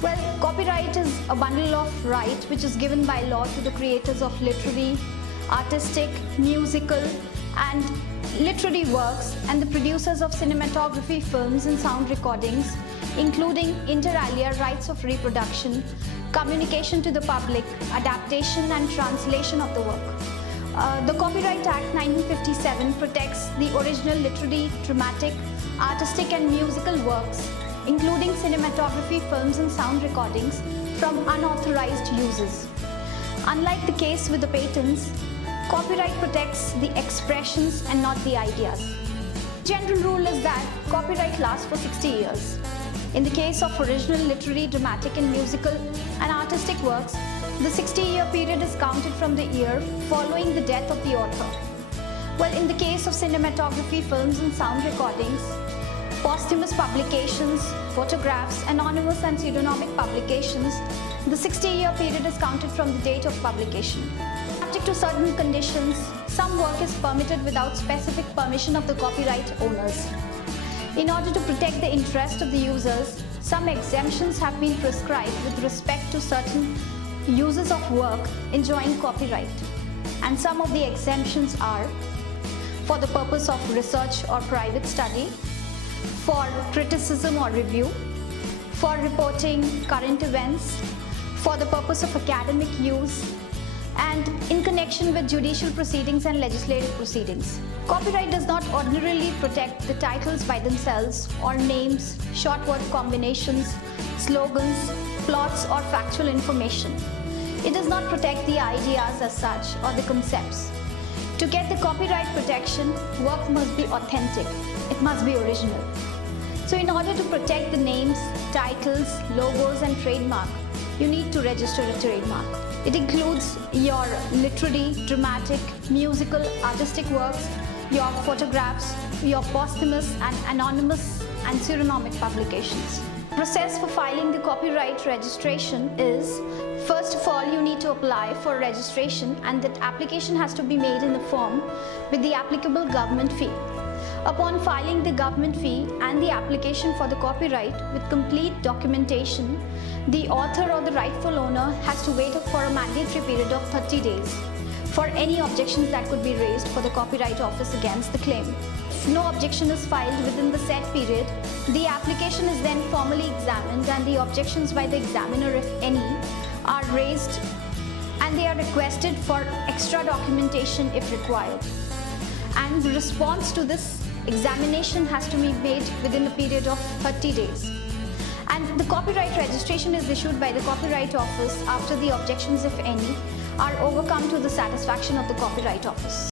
Well, copyright is a bundle of right which is given by law to the creators of literary, artistic, musical and literary works and the producers of cinematography, films and sound recordings, including inter alia rights of reproduction, communication to the public, adaptation and translation of the work. The Copyright Act 1957 protects the original literary, dramatic, artistic and musical works, including cinematography, films and sound recordings, from unauthorized uses. Unlike the case with the patents, copyright protects the expressions and not the ideas. General rule is that copyright lasts for 60 years. In the case of original literary, dramatic and musical and artistic works, the 60-year period is counted from the year following the death of the author. Well, in the case of cinematography, films and sound recordings, posthumous publications, photographs, anonymous and pseudonymous publications, the 60-year period is counted from the date of publication. Subject to certain conditions, some work is permitted without specific permission of the copyright owners. In order to protect the interest of the users, some exemptions have been prescribed with respect to certain uses of work enjoying copyright. And some of the exemptions are for the purpose of research or private study, for criticism or review, for reporting current events, for the purpose of academic use, and in connection with judicial proceedings and legislative proceedings. Copyright does not ordinarily protect the titles by themselves or names, short word combinations, slogans, plots or factual information. It does not protect the ideas as such or the concepts. To get the copyright protection, work must be authentic. It must be original. So in order to protect the names, titles, logos and trademark, you need to register a trademark. It includes your literary, dramatic, musical, artistic works, your photographs, your posthumous and anonymous and pseudonymous publications. The process for filing the copyright registration is, first of all, you need to apply for registration, and that application has to be made in a form with the applicable government fee. Upon filing the government fee and the application for the copyright with complete documentation, the author or the rightful owner has to wait for a mandatory period of 30 days for any objections that could be raised for the Copyright Office against the claim. If no objection is filed within the said period, the application is then formally examined and the objections by the examiner, if any, are raised and they are requested for extra documentation if required. And the response to this examination has to be made within a period of 30 days. And the copyright registration is issued by the Copyright Office after the objections, if any, are overcome to the satisfaction of the Copyright Office.